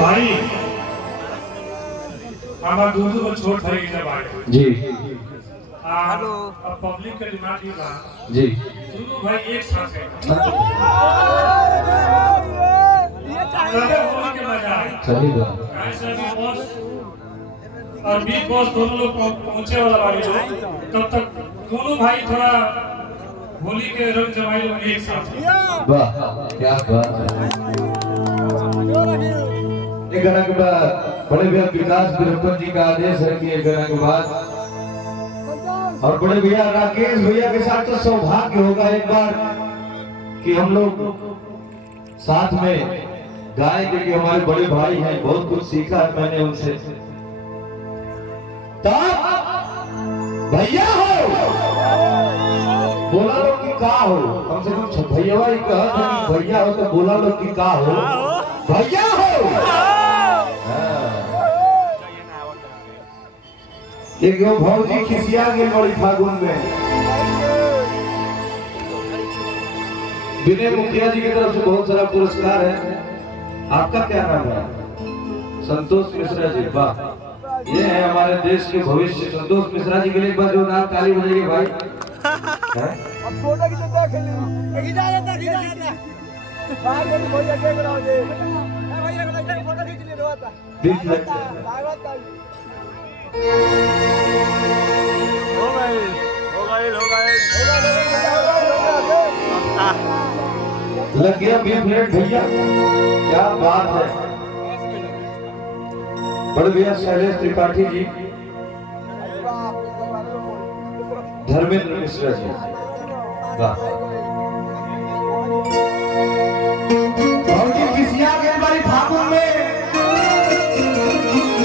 भाई हमारा दूध को छोड़ थाई जब आए जी हेलो अब पब्लिक का डिमांड ये था जी दोनों भाई एक साथ है होली के मजा आए सही बात ऐसे अभी बॉस और बिग बॉस दोनों लोग पहुंचे वाला वाले लोग तब तक दोनों भाई थोड़ा होली के रंग जमाई लोग एक साथ वाह क्या बात है एक गाना के बाद बड़े भैया विकास बिरप्पन जी का आदेश है कि एक गाना के बाद और बड़े भैया राकेश भैया के साथ तो सौभाग्य होगा एक बार कि हम लोग साथ में गाएंगे कि हमारे बड़े भाई हैं बहुत कुछ सीखा है मैंने उनसे तब भैया हो बोला लो कि का हो कम से कम भैया भाई कहा था कि भैया हो तो बोला लो कि का हो भैया हो एक भौजी खिसिया गई बड़ी फागुन में विनय मुखिया जी की तरफ से बहुत सारा पुरस्कार है आपका क्या नाम है संतोष मिश्रा जी वाह ये है हमारे देश के भविष्य संतोष मिश्रा जी के लिए एक बार जो नाम ताली बजाइए भाई अब फोटो की चिंता खेली खींचा जाता बाहर कोई भैया देख रहा हूं ए भैया को फोटो खींच ले रोता देख ले भागवत हो गए लग गया 20 मिनट भैया क्या बात है बड़े भैया शैलेश त्रिपाठी जी धर्मेंद्र मिश्रा जी वाह